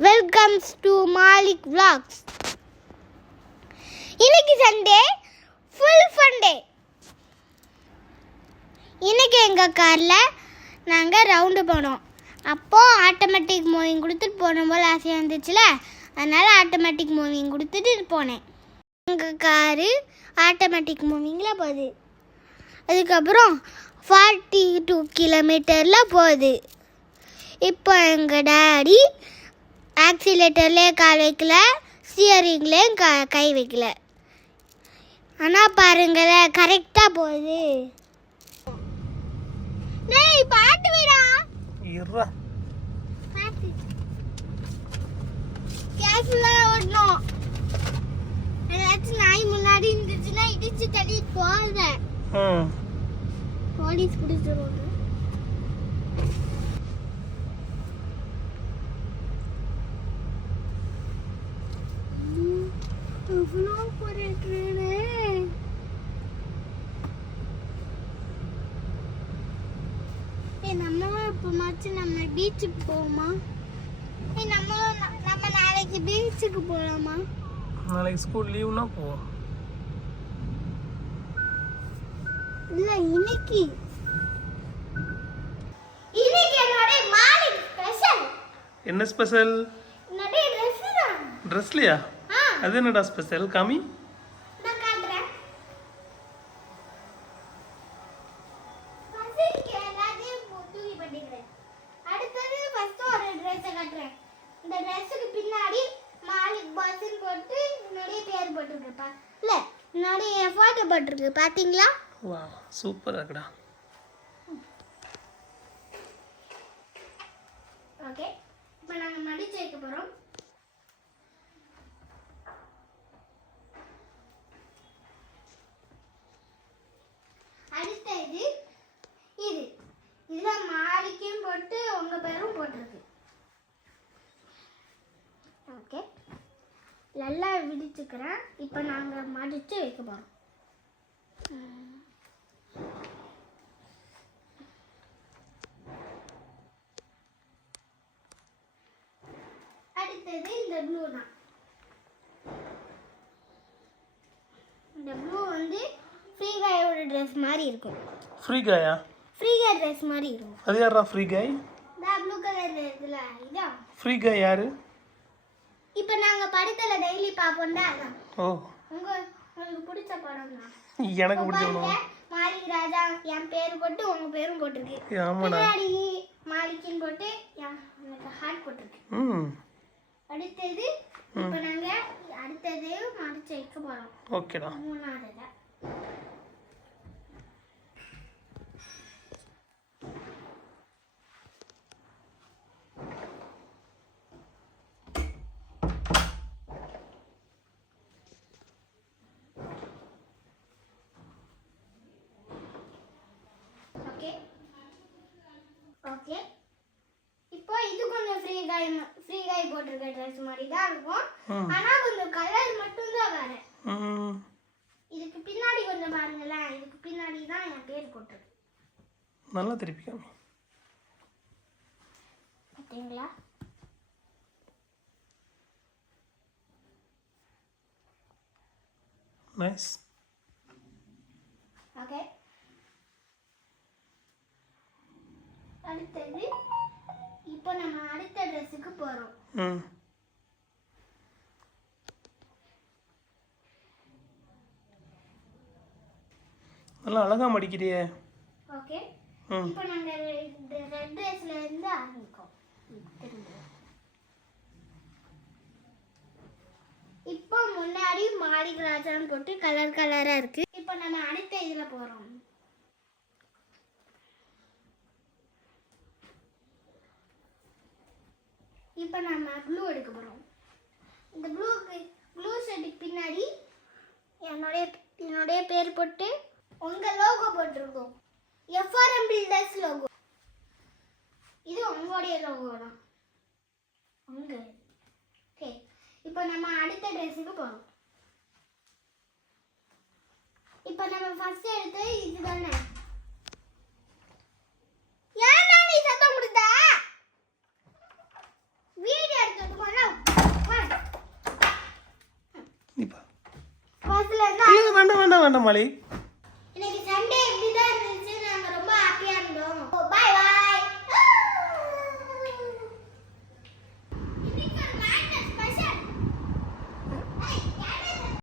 Welcomes to Malik vlogs. இன்னைக்கு Sunday, full fun டே. இன்னைக்கு எங்கள் காரில் நாங்கள் ரவுண்டு போனோம். அப்போது ஆட்டோமேட்டிக் மூவிங் கொடுத்துட்டு போன போல் ஆசையாக இருந்துச்சுல, அதனால் ஆட்டோமேட்டிக் மூவிங் கொடுத்துட்டு போனேன். எங்கள் காரு ஆட்டோமேட்டிக் மூவிங்கில் போகுது. அதுக்கப்புறம் 42 கிலோமீட்டரில் போகுது. இப்போ எங்கள் டாடி ஆக்சிலேட்டர்லேயே கால் வைக்கல, ஸ்டியரிங்லேயும் கை வைக்கல. ஆனால் பாருங்களேன், கரெக்டாக போகுது. டேய் பாட்டு விடா. இருடா. பாட்டு கேர்ஃபுல்லாக ஓடணும். ஏதாச்சும் நாய் முன்னாடி இருந்துச்சுன்னா இடிச்சு தள்ளிட்டு போகிறேன். போலீஸ் பிடிச்சிருவாங்க. நம்ம பீச்சுக்கு போவோமா? நம்ம நாளைக்கு பீச்சுக்கு போலாமா? நாளைக்கு ஸ்கூல் லீவுனா போ. இல்ல இன்னைக்கு என்னோட மாலிக் ஸ்பெஷல். என்ன ஸ்பெஷல்? நிறைய Dress தான். ட்ரெஸ்லையா? அது என்னடா ஸ்பெஷல்? காமி. நான் காட்டுறேன். ஃபர்ஸ்ட் எல்லாத்தையும் தூக்கி பண்ணிக்கிறேன். அடுத்தது ஃபர்ஸ்ட் ஒரு Dress காட்டுறேன். இந்த Dressக்கு பின்னாடி மாலிக் பாஸ்ன்னு போட்டு என்னோட பேர் போட்டுருக்குப்பா. இல்ல என்னோட போட்டோ போட்டுருக்கு, பாத்தீங்களா? வாவ், சூப்பரா இருக்குடா. ஓகே, இப்போ நாங்க மடிச்சு வைக்க போறோம். அடுத்து இதுல மாலிக்கும் போட்டு உங்க பேரும் போட்டிருக்கு. ஓகே, நல்லா விடிச்சுக்கிறேன். இப்போ நாங்க மடிச்சு வைக்க போறோம். அடுத்தது இந்த ப்ளூ தான். இந்த ப்ளூ வந்து ஃப்ரீ காயோட Dress மாதிரி இருக்கும். ஃப்ரீ காயா? ஃப்ரீ காய் Dress மாதிரி இருக்கும். அது யாரா ஃப்ரீ காய்? இந்த ப்ளூ கலர் இதுல இதான் ஃப்ரீ காய் யாரு? இப்போ நாங்க படத்துல டெய்லி பாப்போம்டா, அதான். ஓ, உங்களுக்கு பிடிச்ச படம் தான். எனக்கு பிடிச்ச படம். மாலிக் ராஜா என் பேர் போட்டு உங்க பேரும் போட்டிருக்கு. ஆமாடா. பின்னாடி மாலிக்கின் போட்டு எனக்கு ஹார்ட் போட்டிருக்கு. அடுத்தது இப்போ நாங்க அடுத்தது மடிச்சு வைக்க போறோம். ஓகேடா. மூணாவதுல ஓகே, இப்போ இது கொஞ்சம் ஃப்ரீ காய் போட்டிருக்க Dress மாதிரி தான் இருக்கும். ஆனா கொஞ்சம் கலர் மட்டும் தான் வேற. இதுக்கு பின்னாடி கொஞ்சம் பாருங்களேன், இதுக்கு பின்னாடி தான் என் பேர் போட்டிருக்கு. நல்லா திருப்பி காமி. பாத்தீங்களா? நைஸ். ஓகே, அடுத்தது இப்போ நம்ம அடுத்த Dressக்கு போறோம். நல்லா அழகா மடிக்கிறியே. ஓகே, இப்போ நாங்க ரெட் Dressல இருந்து ஆரம்பிக்கோம். இப்போ முன்னாடி மாலிக் ராஜான்னு போட்டு கலர் கலரா இருக்கு. இப்போ நம்ம அடுத்த இதுல போறோம். இப்போ நம்ம ப்ளூ எடுக்க போறோம். இந்த ப்ளூ ஷர்ட்டுக்கு பின்னாடி என்னோட பேர் போட்டு உங்க லோகோ போட்டிருக்கோம். FRM builders logo. இது உங்களுடைய லோகோ தான். உங்க ஓகே, இப்போ நம்ம அடுத்த Dressக்கு போறோம். இப்போ நம்ம ஃபர்ஸ்ட் எடுத்து இதுதானே. ஏன் நீ சத்தம் கொடுத்த? வீடியோ எடுத்துட்டு இப்போ ஃபர்ஸ்ட்ல இருந்து இல்லை வேண்டாம் வேண்டாம் வேண்டாம் மலை